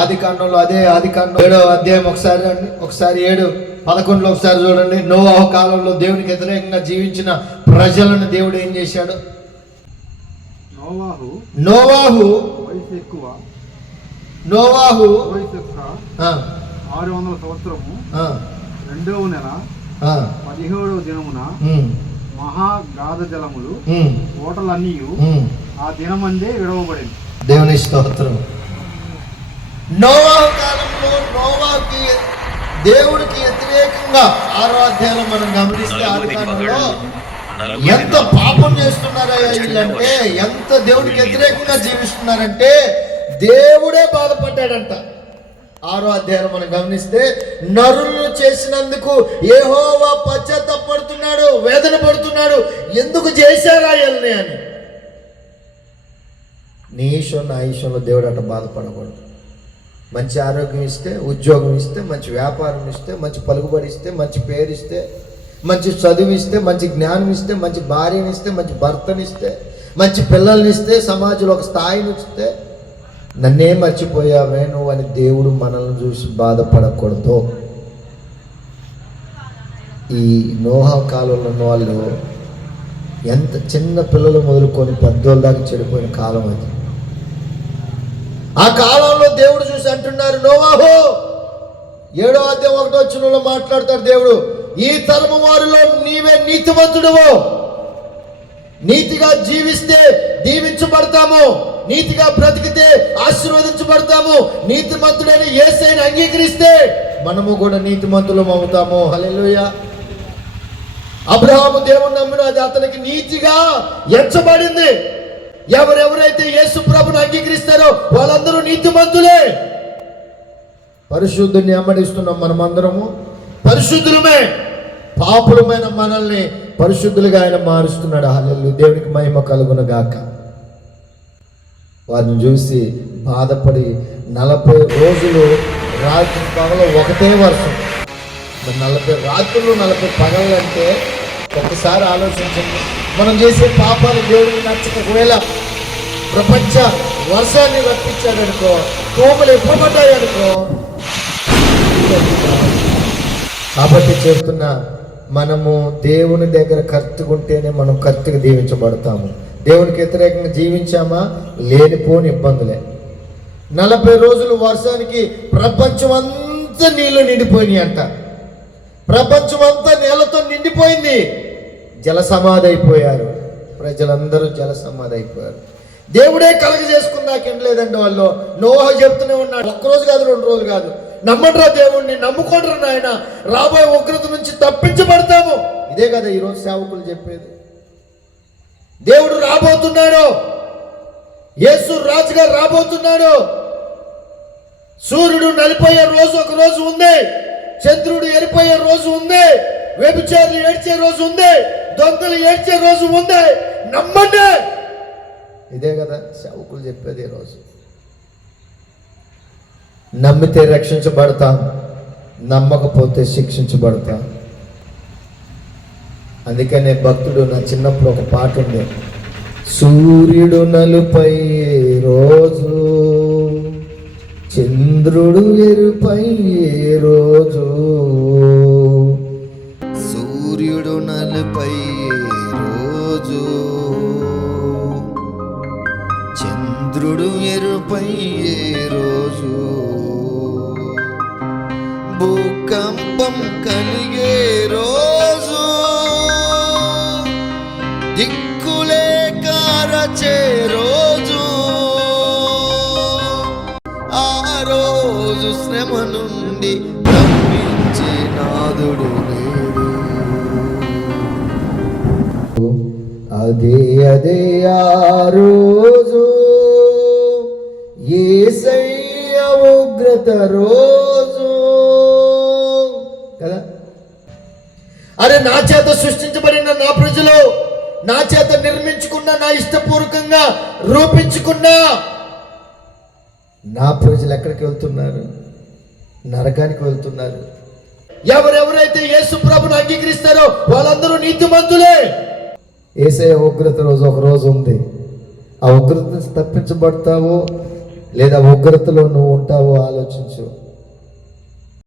ఆదికాండంలో అదే ఆదికాండం 7వ అధ్యాయం ఒకసారి రండి, ఒకసారి 7:11 ఒకసారి చూడండి. నోవాహు కాలంలో దేవునికి వ్యతిరేకంగా జీవించిన ప్రజలను దేవుడు ఏం చేశాడు? నోవాహు వయసు ఎక్కువ, 600 సంవత్సరము 2వ నెల 17వ దినమున మహాగాధ జలములు ఓటలన్నీ ఆ దినమందే విడవబడింది. దేవుని స్తోత్రం. నోవాహు కాలంలో నోవాహుకి దేవుడికి వ్యతిరేకంగా 6వ అధ్యాయం మనం గమనిస్తే ఆదికాండంలో ఎంత పాపం చేస్తున్నారయ్యా వీళ్ళంటే, ఎంత దేవుడికి వ్యతిరేకంగా జీవిస్తున్నారంటే దేవుడే బాధపడ్డాడంట. 6వ అధ్యాయం మనం గమనిస్తే నరులను చేసినందుకు యెహోవా పశ్చాత్తాపడుతున్నాడు, వేదన పడుతున్నాడు, ఎందుకు చేశారా వీళ్ళని అని. నీ ఈశ్వరు నా ఈశ్వరంలో దేవుడు అట్లా బాధపడకూడదు. మంచి ఆరోగ్యం ఇస్తే, ఉద్యోగం ఇస్తే, మంచి వ్యాపారం ఇస్తే, మంచి పలుకుబడి ఇస్తే, మంచి పేరు ఇస్తే, మంచి చదువు ఇస్తే, మంచి జ్ఞానం ఇస్తే, మంచి భార్యని ఇస్తే, మంచి భర్తని ఇస్తే, మంచి పిల్లల్ని ఇస్తే, సమాజంలో ఒక స్థాయిని ఇస్తే, నన్నే మర్చిపోయావే నువ్వు అని దేవుడు మనల్ని చూసి బాధపడకూడదు. ఈ నోహా కాలంలో ఉన్న వాళ్ళు ఎంత చిన్న పిల్లలు మొదలుకొని పెద్దోళ్ళ దాకా చెడిపోయిన కాలం అది. ఆ కాలంలో దేవుడు చూసి అంటున్నారు, నోవాహు 7వ అధ్యాయం 1వ వచనంలో మాట్లాడతాడు దేవుడు, ఈ తరము వారిలో నీవే నీతిమంతుడువో, నీతిగా జీవిస్తే దీవించబడతాము, నీతిగా బ్రతికితే ఆశీర్వదించబడతాము, నీతిమంతుడైన యేసయ్యను అంగీకరిస్తే మనము కూడా నీతిమంతులం అవుతాము. హల్లెలూయా. అబ్రహాము దేవుని నమ్మిన అది అతనికి నీతిగా ఎంచబడింది. ఎవరెవరైతే యేసు ప్రభుని అంగీకరిస్తారో వాళ్ళందరూ నీతిమంతులే. పరిశుద్ధుని వెంబడిస్తున్నాం మనమందరము పరిశుద్ధులమే. పాపులమైన మనల్ని పరిశుద్ధులుగా ఆయన మారుస్తున్నాడు. హల్లెలూయా. దేవునికి మహిమ కలుగును గాక. వారిని చూసి బాధపడి 40 రోజులు రాత్రి పగలు ఒకటే వర్షం. 40 రాత్రులు 40 పగలు అంటే ఒకసారి ఆలోచించండి. మనం చేసే పాపాలు దేవుడికి నచ్చక ఒకవేళ ప్రపంచ వర్షాన్ని రప్పించాడనుకో, తోమలు ఎప్పుడు పడ్డాయనుకో. కాబట్టి చెప్తున్నా, మనము దేవుని దగ్గర కర్తుకుంటేనే మనం కర్తుగా దీవించబడతాము. దేవునికి వ్యతిరేకంగా జీవించామా లేనిపోని ఇబ్బందులే. 40 రోజులు వర్షానికి ప్రపంచం అంతా నీళ్లు నిండిపోయినాయి అంట. ప్రపంచం అంతా నీళ్లతో నిండిపోయింది. జల సమాధి అయిపోయారు ప్రజలందరూ, జల సమాధి అయిపోయారు. దేవుడే కలగజేసుకున్నాకేం లేదండి వాళ్ళు. నోవాహు చెప్తూనే ఉన్నాడు, 1 రోజు కాదు 2 రోజులు కాదు, నమ్మండ్రా దేవుణ్ణి, నమ్ముకోండ్రా నాయన, రాబోయే ఉగ్రత నుంచి తప్పించబడతాము. ఇదే కదా ఈరోజు సేవకులు చెప్పేది. దేవుడు రాబోతున్నాడు, యేసు రాజుగా రాబోతున్నాడు. సూర్యుడు నలిపోయే రోజు ఒక రోజు ఉంది, చంద్రుడు ఎరిపోయే రోజు ఉంది, వ్యభిచారులు ఏడ్చే రోజు ఉంది, దొంగలు ఏడ్చే రోజు ఉంది. నమ్మండి. ఇదే కదా సేవకులు చెప్పేది. ఈ రోజు నమ్మితే రక్షించబడతాం, నమ్మకపోతే శిక్షించబడతాం. అందుకనే భక్తుడు, నా చిన్నప్పుడు ఒక పాట ఉంది, సూర్యుడు నలుపై రోజు, చంద్రుడు ఎరుపై రోజు, సూర్యుడు నలుపై రోజు, చంద్రుడు ఎరుపై రోజు, భూకంపం కలిగే రోజు, దిక్కులే కారచే రోజు, ఆ రోజు శ్రమ నుండి తప్పించే నాదుడు లేడు. అదే అదే ఆ రోజు, యేసయ్య ఉగ్రత రోజు కదా. అరే, నా చేత సృష్టించబడిన నా ప్రజలు, నా చేత నిర్మించుకున్న, నా ఇష్టపూర్వకంగా రూపించుకున్న నా ప్రజలు ఎక్కడికి వెళ్తున్నారు? నరకానికి వెళ్తున్నారు. ఎవరెవరైతే యేసు ప్రభుని అంగీకరిస్తారో వాళ్ళందరూ నీతిమంతులే. యేసయ్య ఉగ్రత రోజు ఒక రోజు ఉంది. ఆ ఉగ్రత నుంచి తప్పించబడతావో లేదా ఉగ్రతలో నువ్వు ఉంటావో ఆలోచించు.